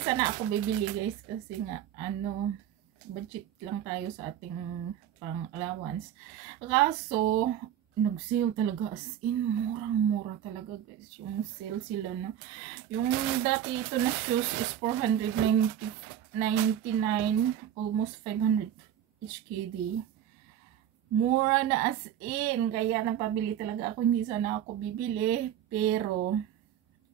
sana ako bibili guys kasi nga ano, budget lang tayo sa ating pang allowance. Kaso nag-sale talaga, as in murang-mura talaga guys yung sale sila, no. Yung dati ito na shoes is 499, almost 500 HKD. Mura na as in, kaya napabili talaga ako. Hindi sana ako bibili, pero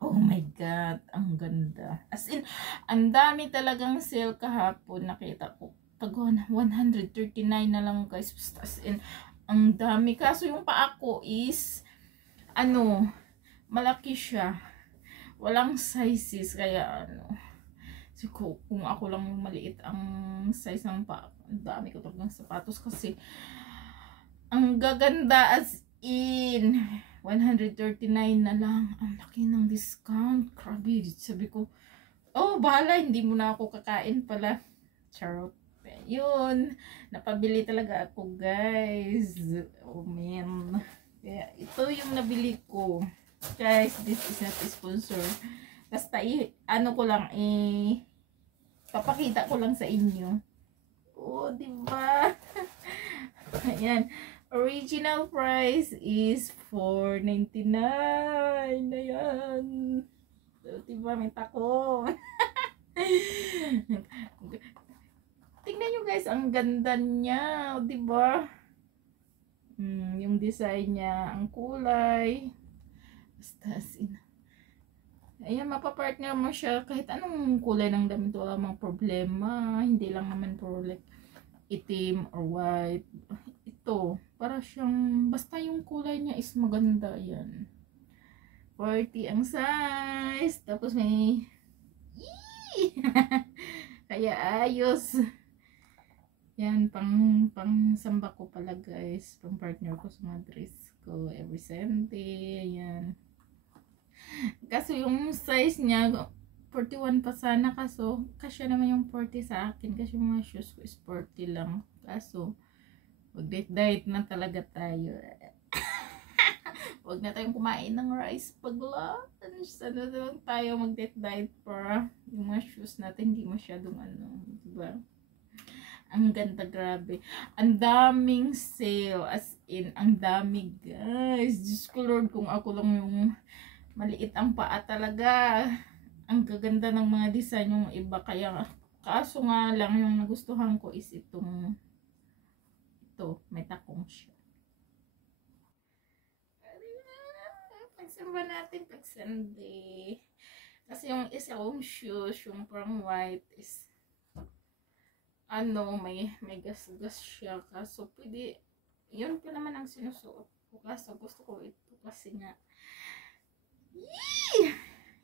oh my god, ang ganda. As in, ang dami talagang sale kahapon. Nakita ko pag 139 na lang guys. As in, ang dami. Kaso yung paa ko is ano, malaki siya, walang sizes, kaya ano, so, kung ako lang yung maliit ang size ng paa, ang dami ko talagang sapatos kasi ang gaganda, as in 139 na lang. Ang laki ng discount, grabe. Sabi ko, oh bahala, hindi mo na ako kakain pala, charot. Yun, napabili talaga ako guys. Oh man, kaya ito yung nabili ko guys. This is not sponsor, basta ano ko lang, papakita ko lang sa inyo. Oh diba? Ayan, original price is $4.99 na yan. So, diba, may tako. Tingnan nyo guys, ang ganda niya, diba? Yung design niya, ang kulay. Basta sin. Ayan, mapapartner mo siya kahit anong kulay ng damit, wala mang problema. Hindi lang naman puro like itim or white. Ito, para siyang, basta yung kulay niya is maganda. Yan, 40 ang size. Tapos may kaya ayos. Yan, pang samba ko pala guys, pang partner ko sa mga dress ko every Sunday. Yan, kaso yung size niya 41 pa sana, kaso kasya naman yung 40 sa akin kasi yung mga shoes ko is 40 lang. Kaso wag diet na talaga tayo. Wag na tayong kumain ng rice pag lunch. Sana lang tayo mag diet para yung mga shoes natin hindi masyadong ano, diba? Ang ganda, grabe. Ang daming sale, as in ang dami guys. Diyos ko Lord, kung ako lang yung maliit ang paa talaga. Ang gaganda ng mga design yung iba, kaya kaso nga lang yung nagustuhan ko is ito, may takong siya. Pagsamba natin pag Sunday. Kasi yung isa kong shoes, yung parang white is ano, may gas-gas siya, kaso pwede, yun pa naman ang sinusuot ko, kaso gusto ko ito kasi nga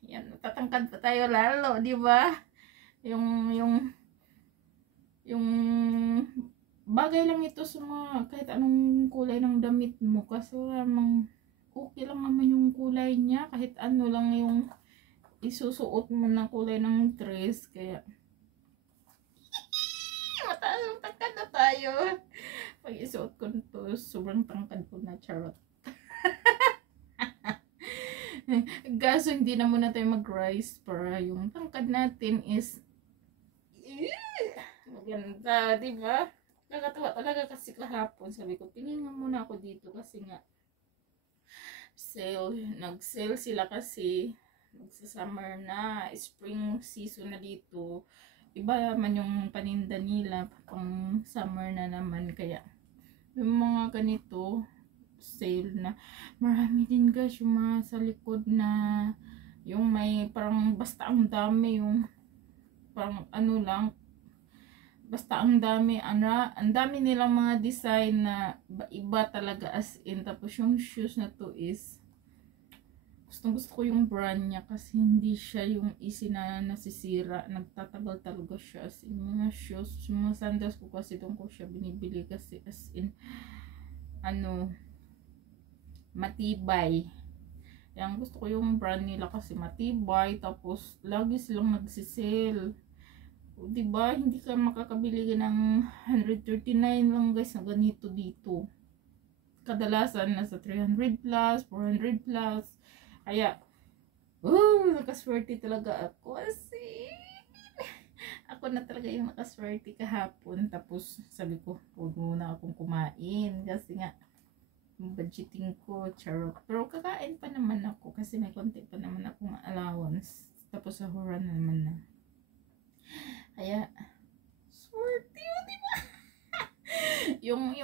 yan, tatangkad pa tayo lalo, di ba? Yung bagay lang ito sa mga kahit anong kulay ng damit mo, kasi lamang okay lang naman yung kulay niya, kahit ano lang yung isusuot mo na kulay ng dress. Kaya matangkad na tayo pag isuot ko nito, sobrang tangkad ko na, charot. Gaso hindi na muna tayo mag-rise para yung tangkad natin is maganda, diba? Nakakatawa talaga kasi kahapon sabi ko tingin nga muna ako dito kasi nga sale, nag-sale sila kasi magsa-summer na, spring season na dito. Iba man yung paninda nila pang summer na naman, kaya yung mga ganito sale na marami din guys. Yung mga sa likod na yung may parang basta ang dami, yung parang ano lang, basta ang dami, ang dami nilang mga design na iba talaga, as in. Tapos yung shoes na to is gusto ko yung brand niya kasi hindi siya yung easy na nasisira, nagtatagal talaga siya, as in. Mga shoes, mga sandals ko kasi doon ko siya binibili kasi as in ano, matibay. Yan, gusto ko yung brand nila kasi matibay, tapos lagi silang nagsisale. O diba, hindi ka makakabili ng 139 lang guys na ganito dito. Kadalasan nasa 300 plus, 400 plus. Kaya Oh, nakaswerte talaga ako. Kasi, ako na talaga yung nakaswerte kahapon. Tapos, sabi ko, huwag muna akong kumain. Kasi nga, yung budgeting ko, charot. Pero kakain pa naman ako kasi may konti pa naman akong allowance. Tapos, sahuran na naman na. Kaya, swerte yun, di ba? yung,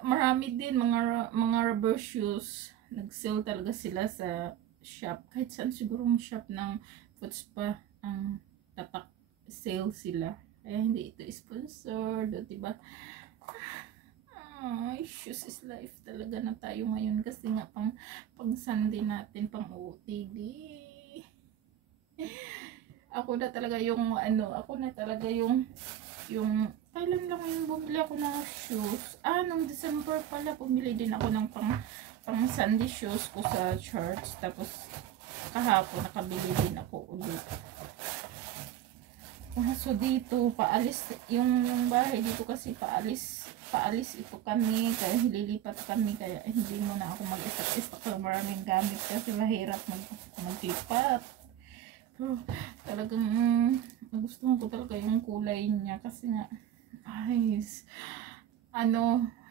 marami din, mga rubber shoes. Nag-sale talaga sila sa shop. Kahit saan sigurong shop ng Foot Spa ang tatak sale sila. Kaya hindi ito sponsored, o diba? Ay, shoes is life talaga na tayo ngayon kasi nga pang Sunday natin, pang OOTD. Ako na talaga yung ako na talaga yung kailan lang yung bumili ako ng shoes. Nung December pala bumili din ako ng pang Sunday shoes ko sa church. Tapos kahapon nakabili din ako ulit. So dito paalis yung bahay dito kasi paalis ito kami kaya lilipat kami kaya hindi mo na ako mag-istak ng maraming gamit kasi mahirap maglipat. Pero talagang gusto ko talaga yung kulay niya kasi nga guys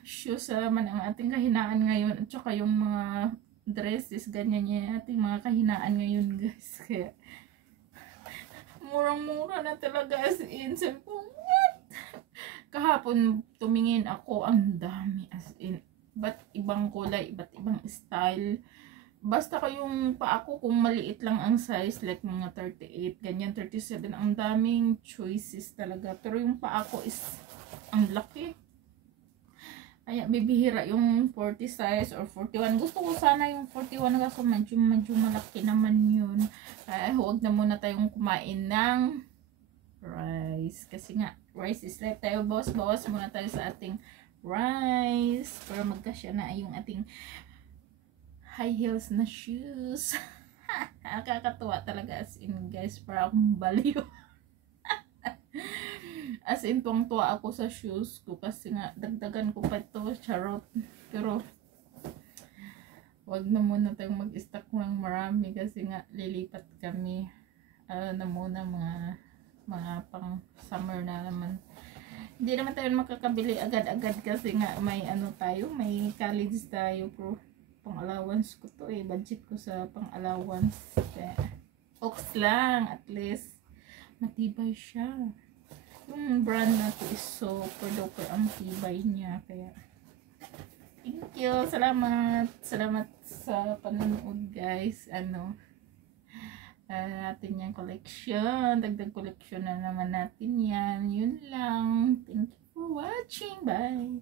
shoes naman ang ating kahinaan ngayon at saka yung mga dresses ganyan yung ating mga kahinaan ngayon guys. Kaya murang-mura na talaga as in. Sabi ko, what? Kahapon tumingin ako, ang dami as in. Ba't ibang kulay, ba't ibang style. Basta kayong pa ako kung maliit lang ang size, like mga 38, ganyan, 37, ang daming choices talaga. Pero yung pa ako is, ang laki. Kaya bibihira yung 40 size or 41. Gusto ko sana yung 41 kasi medyo malaki naman yun. Kaya huwag na muna tayong kumain ng rice. Kasi nga, rice is life tayo. Bawas muna tayo sa ating rice. Para magkasya na yung ating high heels na shoes. Nakakatuwa talaga as in guys. Para akong baliw. As in, tuwang-tuwa ako sa shoes ko kasi nga, dagdagan ko pa ito, charot. Pero, wag na muna tayong mag-stock ng marami kasi nga, lilipat kami. Na muna mga pang summer na naman. Hindi naman tayo makakabili agad-agad kasi nga, may may college tayo. Pero, pang allowance ko to budget ko sa pang allowance. Kaya, ox lang, at least, matibay siya. Yung brand na to is super duper ang tibay niya. Kaya, thank you. Salamat sa panonood guys. Natin yung collection. Dagdag collection na naman natin yan. Yun lang. Thank you for watching. Bye.